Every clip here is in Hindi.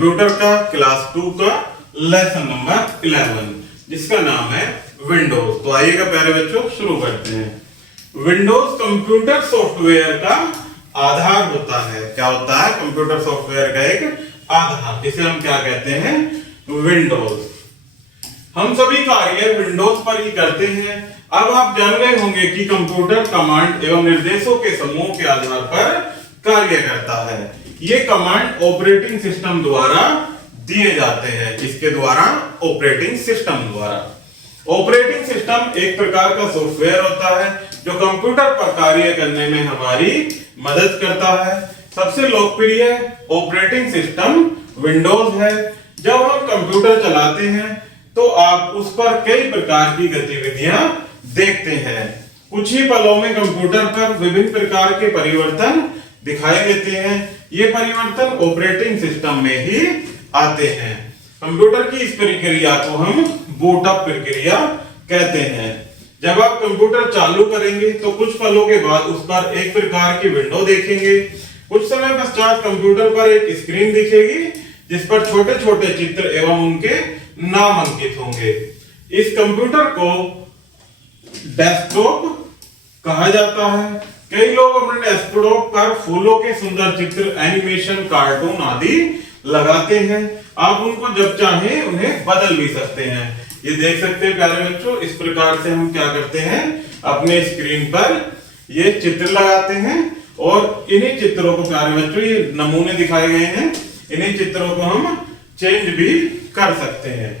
कंप्यूटर का क्लास 2 का लेसन नंबर 11 जिसका नाम है विंडोज। तो आइएगा प्यारे बच्चों शुरू करते हैं। विंडोज कंप्यूटर सॉफ्टवेयर का आधार होता है। क्या होता है? कंप्यूटर सॉफ्टवेयर का एक आधार, जिसे हम क्या कहते हैं? विंडोज। हम सभी कार्य विंडोज पर ही करते हैं। अब आप जान गए होंगे कि कंप्यूटर कमांड एवं निर्देशों के समूह के आधार पर कार्य करता है। ये कमांड ऑपरेटिंग सिस्टम द्वारा दिए जाते हैं। किसके द्वारा? ऑपरेटिंग सिस्टम द्वारा। ऑपरेटिंग सिस्टम एक प्रकार का सॉफ्टवेयर होता है जो कंप्यूटर पर कार्य करने में हमारी मदद करता है। सबसे लोकप्रिय ऑपरेटिंग सिस्टम विंडोज है। जब हम कंप्यूटर चलाते हैं तो आप उस पर कई प्रकार की गतिविधियां देखते हैं। कुछ ही पलों में कंप्यूटर पर विभिन्न प्रकार के परिवर्तन दिखाई देते हैं। ये परिवर्तन ऑपरेटिंग सिस्टम में ही आते हैं। कंप्यूटर की इस प्रक्रिया को हम बूट अप प्रक्रिया कहते हैं। जब आप कंप्यूटर चालू करेंगे तो कुछ पलों के बाद उस पर एक प्रकार की विंडो देखेंगे। कुछ समय पश्चात कंप्यूटर पर एक स्क्रीन दिखेगी जिस पर छोटे छोटे चित्र एवं उनके नाम अंकित होंगे। इस कंप्यूटर को डेस्कटॉप कहा जाता है। कई लोग अपने डेस्कटॉप पर फूलों के सुंदर चित्र, एनिमेशन, कार्टून आदि लगाते हैं। आप उनको जब चाहें उन्हें बदल भी सकते हैं। ये देख सकते हैं प्यारे बच्चों, इस प्रकार से हम क्या करते हैं? अपने स्क्रीन पर ये चित्र लगाते हैं और इन्हीं चित्रों को प्यारे बच्चों, ये नमूने दिखाए गए हैं, इन्हीं चित्रों को हम चेंज भी कर सकते हैं।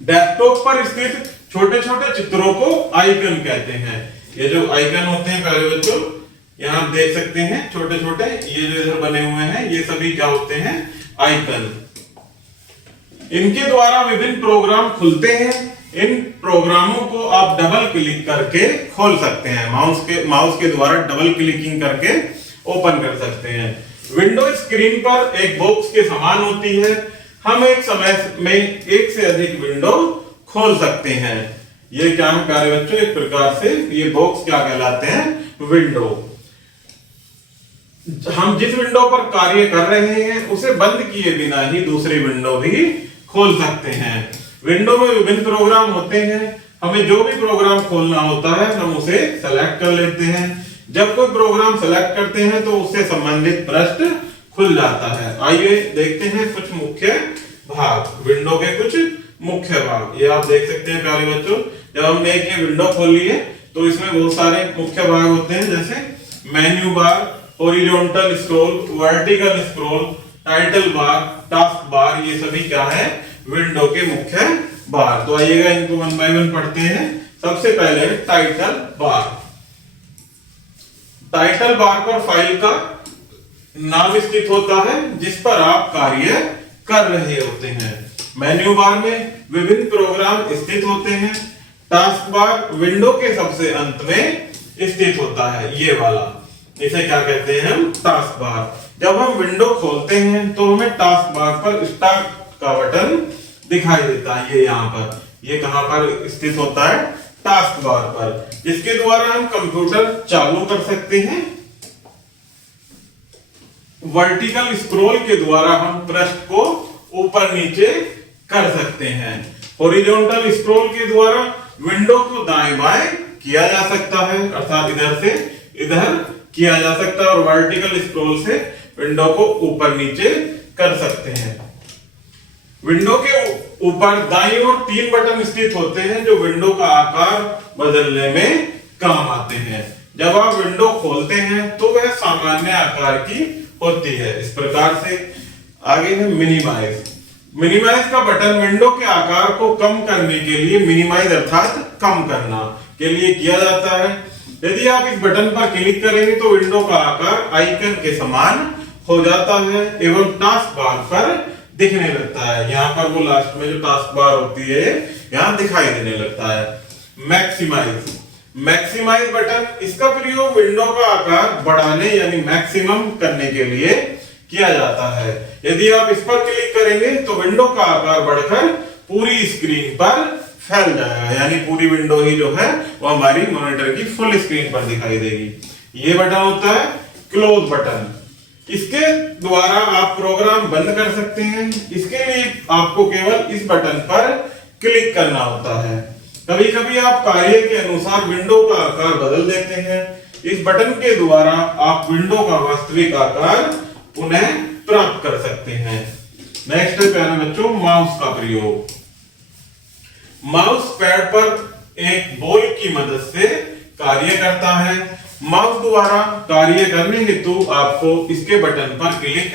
डेस्कटॉप पर स्थित छोटे छोटे चित्रों को आइकन कहते हैं। ये जो आइकन होते हैं प्यारे बच्चों, यहाँ आप देख सकते हैं छोटे छोटे, ये जो इधर बने हुए हैं, ये सभी क्या होते हैं? आइकन। इनके द्वारा विभिन्न प्रोग्राम खुलते हैं। इन प्रोग्रामों को आप डबल क्लिक करके खोल सकते हैं। माउस के द्वारा डबल क्लिकिंग करके ओपन कर सकते हैं। विंडो स्क्रीन पर एक बॉक्स के समान होती है। हम एक समय में एक से अधिक विंडो खोल सकते हैं। ये क्या है प्यारे बच्चों? एक प्रकार से ये बॉक्स क्या कहलाते हैं? विंडो। हम जिस विंडो पर कार्य कर रहे हैं उसे बंद किए बिना ही दूसरी विंडो भी खोल सकते हैं। विंडो में विभिन्न प्रोग्राम होते हैं। हमें जो भी प्रोग्राम खोलना होता है हम उसे सेलेक्ट कर लेते हैं। जब कोई प्रोग्राम सेलेक्ट करते हैं तो उससे संबंधित पृष्ठ खुल जाता है। आइए देखते हैं कुछ मुख्य भाग, विंडो के कुछ मुख्य भाग। ये आप देख सकते हैं प्यारे बच्चों, जब हमने एक ये विंडो खोली है तो इसमें बहुत सारे मुख्य भाग होते हैं, जैसे menu bar, horizontal scroll, vertical scroll, title bar, task bar. ये सभी क्या है? विंडो के मुख्य बार। तो आइएगा इनको वन बाय वन पढ़ते हैं। सबसे पहले टाइटल बार। टाइटल बार पर फाइल का नाम स्थित होता है जिस पर आप कार्य कर रहे होते हैं। मेन्यू बार में विभिन्न प्रोग्राम स्थित होते हैं। टास्क बार विंडो के सबसे अंत में स्थित होता है, ये वाला, इसे क्या कहते हैं हम? Task bar. जब हम विंडो खोलते हैं तो हमें टास्क बार पर स्टार्ट का बटन दिखाई देता है। ये यहाँ पर, ये कहां पर स्थित होता है? टास्क बार पर, जिसके द्वारा हम कंप्यूटर चालू कर सकते हैं। वर्टिकल स्क्रॉल के द्वारा हम पृष्ठ को ऊपर नीचे कर सकते हैं। हॉरिजॉन्टल स्क्रॉल के द्वारा विंडो को दाएं बाएं किया जा सकता है, अर्थात इधर से इधर किया जा सकता है, और वर्टिकल स्क्रॉल से विंडो को ऊपर नीचे कर सकते हैं। विंडो के ऊपर दाईं ओर 3 बटन स्थित होते हैं जो विंडो का आकार बदलने में काम आते हैं। जब आप विंडो खोलते हैं तो वह सामान्य आकार की होती है, इस प्रकार से। आगे है मिनिमाइज। मिनिमाइज का बटन विंडो के आकार को कम करने के लिए, मिनिमाइज अर्थात कम करना के लिए किया जाता है। यदि आप इस बटन पर क्लिक करेंगे तो विंडो का आकार आइकन के समान हो जाता है एवं टास्क बार पर दिखने लगता है। यहाँ पर वो लास्ट में जो टास्क बार होती है यहाँ दिखाई देने लगता है। मैक्सिमाइज। मैक्सिमाइज बटन, इसका प्रयोग विंडो का आकार बढ़ाने यानी मैक्सिमम करने के लिए किया जाता है। यदि आप इस पर क्लिक करेंगे तो विंडो का आकार बढ़कर पूरी स्क्रीन पर फैल जाएगा, यानी पूरी विंडो ही जो है वो हमारी मॉनिटर की फुल स्क्रीन पर दिखाई देगी। ये बटन होता है क्लोज बटन। इसके द्वारा आप प्रोग्राम बंद कर सकते हैं। इसके लिए आपको केवल इस बटन पर क्लिक करना होता है। कभी कभी आप कार्य के अनुसार विंडो का आकार बदल देते हैं। इस बटन के द्वारा आप विंडो का वास्तविक आकार पुनः प्राप्त कर सकते हैं। नेक्स्ट है प्यारे बच्चों माउस का प्रयोग। माउस पैड पर एक बॉल की मदद से कार्य करता है। माउस द्वारा कार्य करने हेतु आपको इसके बटन पर क्लिक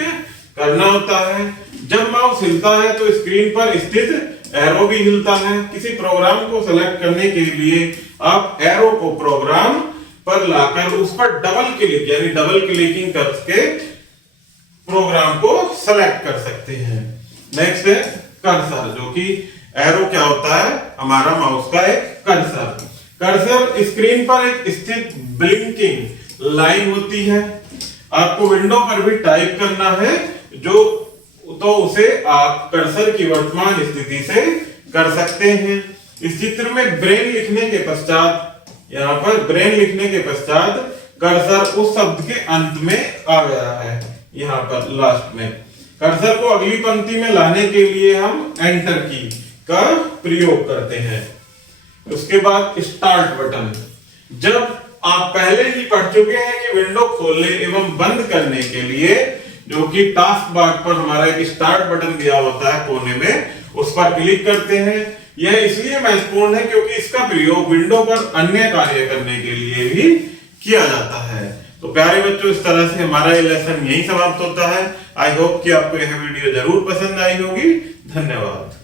करना होता है। जब माउस हिलता है तो स्क्रीन पर स्थित एरो भी हिलता है। किसी प्रोग्राम को सेलेक्ट करने के लिए आप एरो को प्रोग्राम पर लाकर उस पर डबल क्लिक यानी डबल क्लिकिंग करके प्रोग्राम को सेलेक्ट कर सकते हैं। नेक्स्ट है कर्सर, जो कि एरो क्या होता है, हमारा माउस का एक कर्सर। कर्सर स्क्रीन पर एक स्थित ब्लिंकिंग लाइन होती है। आपको विंडो पर भी टाइप करना है जो तो उसे आप कर्सर की वर्तमान स्थिति से कर सकते हैं। इस चित्र में ब्रेन लिखने के पश्चात यहाँ पर ब्रेन लिखने के पश्चात कर्सर उस शब्द के अंत में आ गया है। यहाँ पर लास्ट में कर्सर को अगली पंक्ति में लाने के लिए हम एंटर की का प्रयोग करते हैं। उसके बाद स्टार्ट बटन। जब आप पहले ही पढ़ चुके हैं कि विंडो खोलने एवं बंद करने के लिए जो कि टास्क बार पर हमारा एक स्टार्ट बटन दिया होता है कोने में, उस पर क्लिक करते हैं। यह इसलिए महत्वपूर्ण है क्योंकि इसका प्रयोग विंडो पर अन्य कार्य करने के लिए भी किया जाता है। तो प्यारे बच्चों, इस तरह से हमारा ये लेसन यही समाप्त होता है। आई होप कि आपको यह वीडियो जरूर पसंद आई होगी। धन्यवाद।